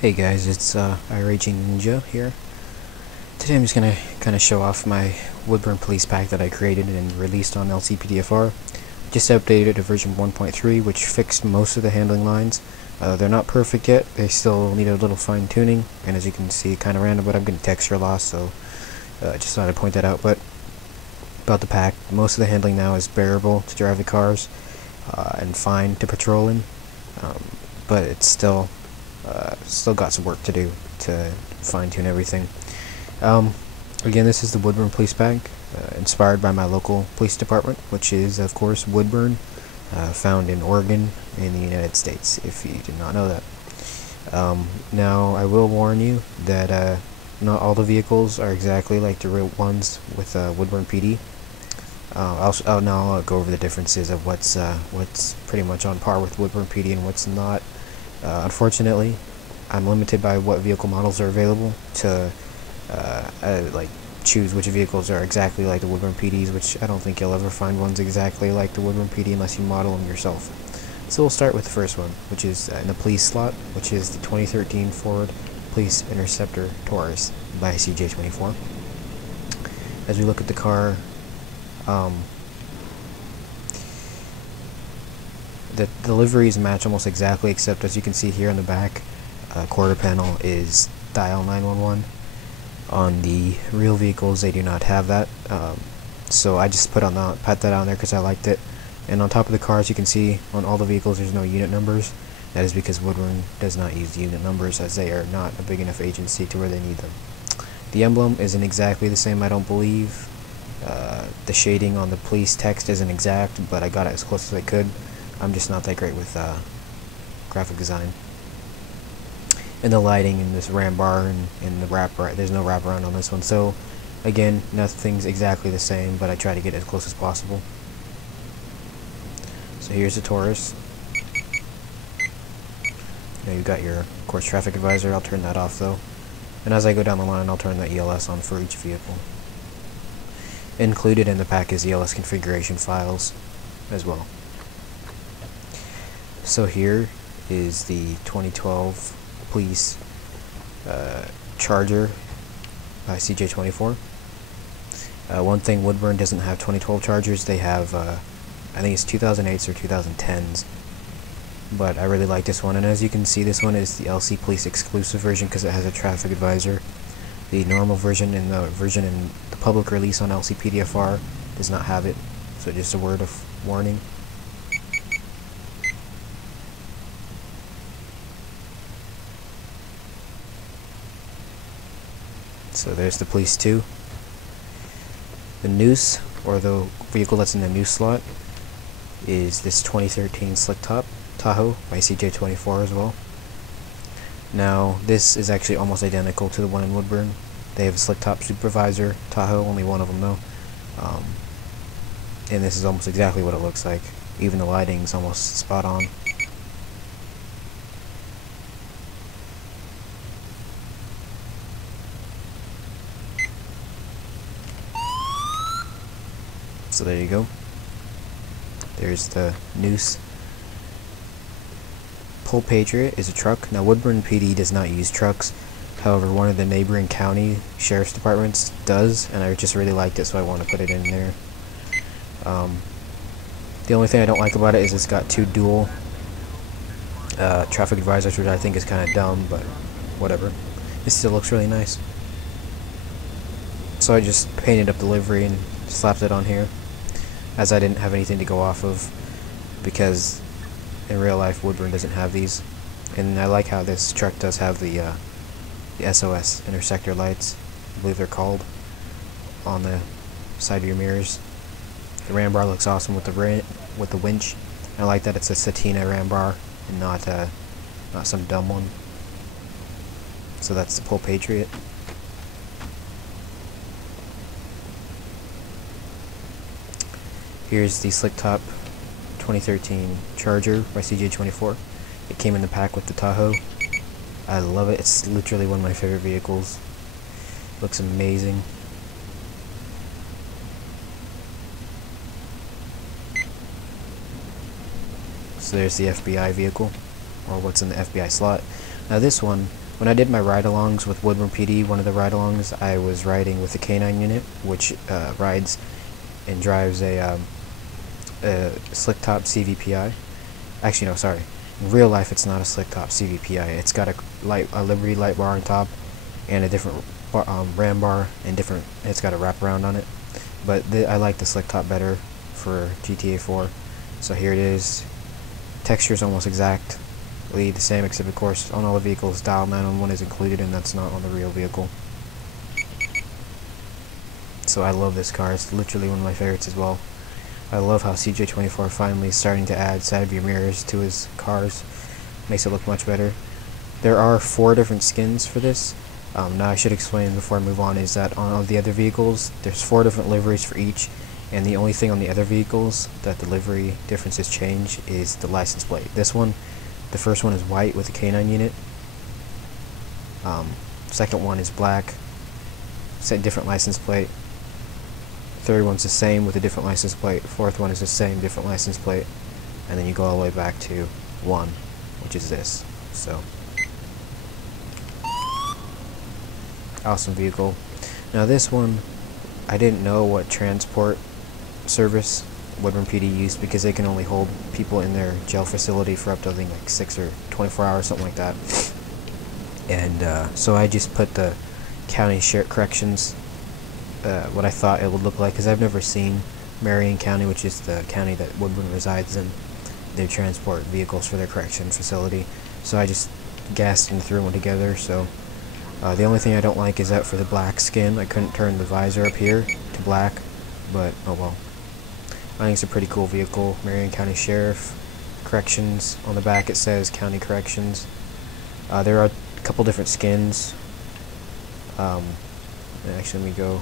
Hey guys, it's iRaging Ninja here. Today I'm just gonna kind of show off my Woodburn Police Pack that I created and released on LCPDFR. Just updated to version 1.3, which fixed most of the handling lines. They're not perfect yet, they still need a little fine tuning, and as you can see, kind of random, but I'm getting texture loss, so just thought I'd point that out. But about the pack, most of the handling now is bearable to drive the cars and fine to patrol in, but it's still got some work to do to fine-tune everything. Again, this is the Woodburn Police Pack, inspired by my local police department, which is, of course, Woodburn, found in Oregon in the United States, if you did not know that. Now, I will warn you that not all the vehicles are exactly like the real ones with Woodburn PD. I'll go over the differences of what's pretty much on par with Woodburn PD and what's not. Unfortunately, I'm limited by what vehicle models are available to like choose which vehicles are exactly like the Woodburn PDs, which I don't think you'll ever find ones exactly like the Woodburn PD unless you model them yourself. So we'll start with the first one, which is in the police slot, which is the 2013 Ford Police Interceptor Taurus by CJ24. As we look at the car, the liveries match almost exactly, except as you can see here on the back, quarter panel is dial 911. On the real vehicles, they do not have that, so I just put that on there because I liked it. And on top of the cars, you can see on all the vehicles there's no unit numbers. That is because Woodburn does not use unit numbers, as they are not a big enough agency to where they need them. The emblem isn't exactly the same, I don't believe. The shading on the police text isn't exact, but I got it as close as I could. I'm just not that great with graphic design. And the lighting in this ram bar and the wrap-around, there's no wraparound on this one. So again, nothing's exactly the same, but I try to get as close as possible. So here's the Taurus. Now you've got your, of course, traffic advisor. I'll turn that off though. And as I go down the line, I'll turn the ELS on for each vehicle. Included in the pack is ELS configuration files as well. So here is the 2012 Police Charger by CJ24. One thing, Woodburn doesn't have 2012 Chargers. They have, I think it's 2008s or 2010s. But I really like this one, and as you can see, this one is the LC Police exclusive version because it has a traffic advisor. The normal version and the version in the public release on LCPDFR does not have it, so just a word of warning. So there's the Police 2. The Noose, or the vehicle that's in the Noose slot, is this 2013 Slick Top Tahoe by CJ24 as well. Now, this is actually almost identical to the one in Woodburn. They have a Slick Top Supervisor Tahoe, only one of them though. And this is almost exactly what it looks like. Even the lighting's almost spot on. So there you go. There's the Noose. Pole Patriot is a truck. Now Woodburn PD does not use trucks. However, one of the neighboring county sheriff's departments does, and I just really liked it, so I want to put it in there. The only thing I don't like about it is it's got two dual traffic advisors, which I think is kind of dumb, but whatever. It still looks really nice. So I just painted up the livery and slapped it on here, as I didn't have anything to go off of, because in real life Woodburn doesn't have these. And I like how this truck does have the SOS intersector lights, I believe they're called, on the side of your mirrors. The ram bar looks awesome with the winch. I like that it's a Satina ram bar and not some dumb one. So that's the Pole Patriot. Here's the Slick Top 2013 Charger by CJ24. It came in the pack with the Tahoe. I love it. It's literally one of my favorite vehicles. Looks amazing. So there's the FBI vehicle, or what's in the FBI slot. Now this one, When I did my ride-alongs with Woodburn PD, one of the ride-alongs, I was riding with the K9 unit, which rides and drives a slick top CVPI. Actually, no, sorry. In real life, it's not a slick top CVPI. It's got a Liberty light bar on top and a different ram bar and different. It's got a wraparound on it. But I like the slick top better for GTA 4. So here it is. Texture is almost exactly the same, except of course on all the vehicles dial 911 is included, and that's not on the real vehicle. So I love this car. It's literally one of my favorites as well. I love how CJ24 finally is starting to add side view mirrors to his cars. Makes it look much better. There are 4 different skins for this. Now I should explain before I move on is that on all the other vehicles, there's 4 different liveries for each, and the only thing on the other vehicles that the livery differences change is the license plate. This one, the first one is white with a K9 unit. Second one is black, different license plate. Third one's the same with a different license plate. Fourth one is the same, different license plate. And then you go all the way back to 1, which is this. So, awesome vehicle. Now this one, I didn't know what transport service Woodburn PD used because they can only hold people in their jail facility for up to I think like 6 or 24 hours, something like that. And so I just put the county corrections, what I thought it would look like, because I've never seen Marion County, which is the county that Woodburn resides in, they transport vehicles for their correction facility. So I just gassed and threw one together. So the only thing I don't like is that for the black skin, I couldn't turn the visor up here to black, but oh well. I think it's a pretty cool vehicle. Marion County Sheriff Corrections. On the back it says County Corrections. There are a couple different skins. Actually, let me go.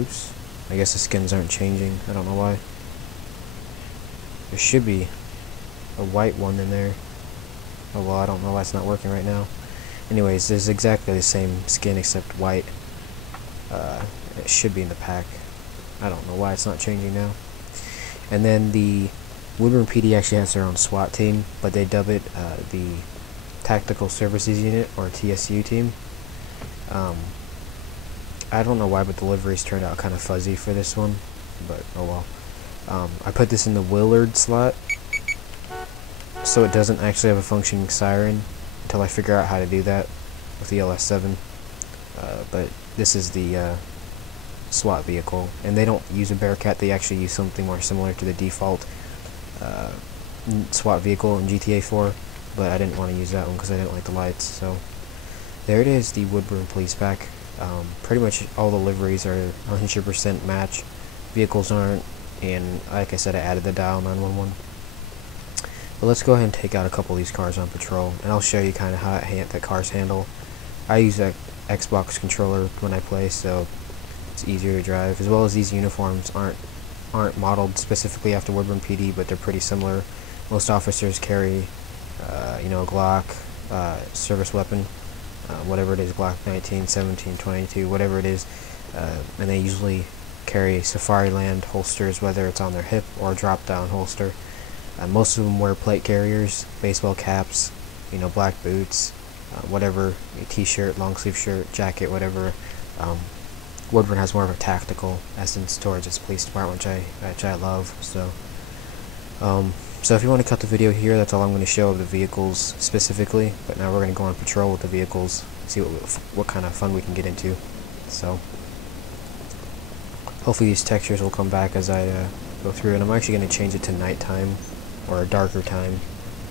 Oops. I guess the skins aren't changing. I don't know why. There should be a white one in there. Oh well, I don't know why it's not working right now. Anyways, there's exactly the same skin except white. It should be in the pack. I don't know why it's not changing now. And then the Woodburn PD actually has their own SWAT team, but they dub it the Tactical Services Unit, or TSU team. I don't know why, but the liveries turned out kind of fuzzy for this one, but oh well. I put this in the Willard slot, so it doesn't actually have a functioning siren until I figure out how to do that with the LS7. But this is the SWAT vehicle, and they don't use a Bearcat, they actually use something more similar to the default SWAT vehicle in GTA 4, but I didn't want to use that one because I didn't like the lights. So there it is, the Woodburn Police Pack. Pretty much all the liveries are 100% match. Vehicles aren't, and like I said, I added the dial 911. But let's go ahead and take out a couple of these cars on patrol, and I'll show you kind of how the cars handle. I use a Xbox controller when I play, so it's easier to drive. As well as these uniforms aren't modeled specifically after Woodburn PD, but they're pretty similar. Most officers carry, a Glock, service weapon, whatever it is, Glock 19, 17, 22, whatever it is, and they usually carry Safariland holsters, whether it's on their hip or drop-down holster. Most of them wear plate carriers, baseball caps, black boots, whatever, a t-shirt, long sleeve shirt, jacket, whatever. Woodburn has more of a tactical essence towards its police department, which I love. So if you want to cut the video here, that's all I'm going to show of the vehicles specifically. But now we're going to go on patrol with the vehicles, see what kind of fun we can get into. So hopefully these textures will come back as I go through, and I'm actually going to change it to nighttime or a darker time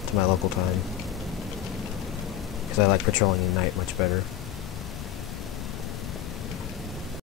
to my local time, because I like patrolling at night much better.